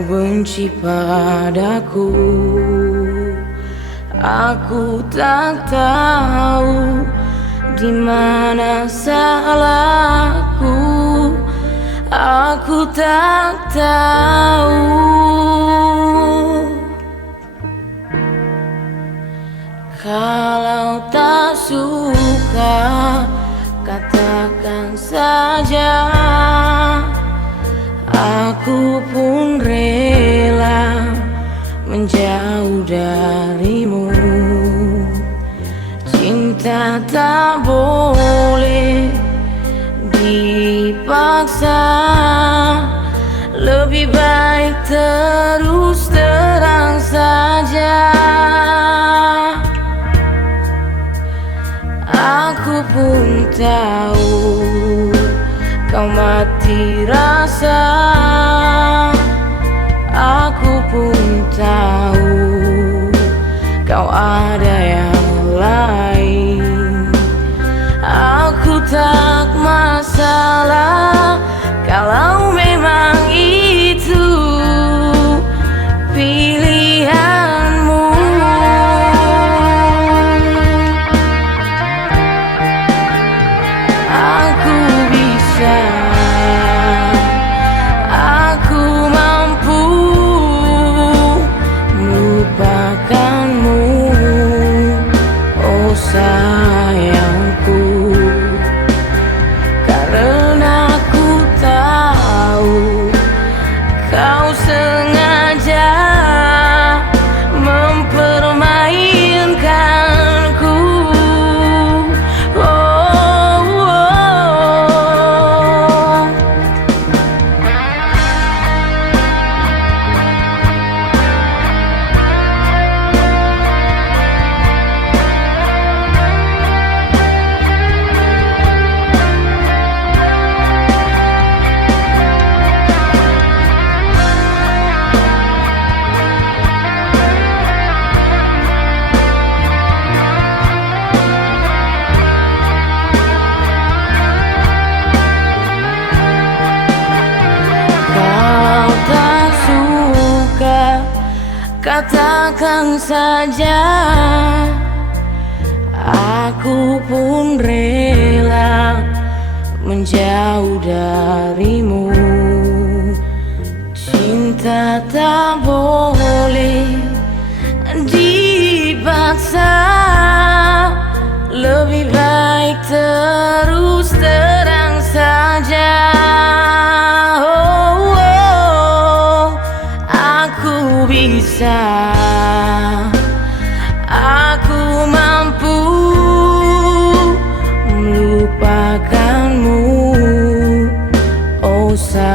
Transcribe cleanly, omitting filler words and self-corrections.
kau benci padaku. Aku tak tahu di mana salahku. Aku tak tahu. Kalau tak suka, katakan saja. Aku pun rela menjauh darimu. Cinta tak boleh dipaksa. Lebih baik terus terang saja. Aku pun tahu kau mati rasa. Aku pun tahu kau ada yang lain. Aku tak masalah kalau memang itu pilihanmu. Aku bisa, aku mampu melupakanmu, oh sayangku. Karena aku tahu kau sengaja mempermainkanku. Katakan saja, aku pun rela menjauh darimu. Cinta tak boleh dipaksa. Lebih baik terus terang saja. Aku bisa, aku mampu melupakanmu, oh sayang.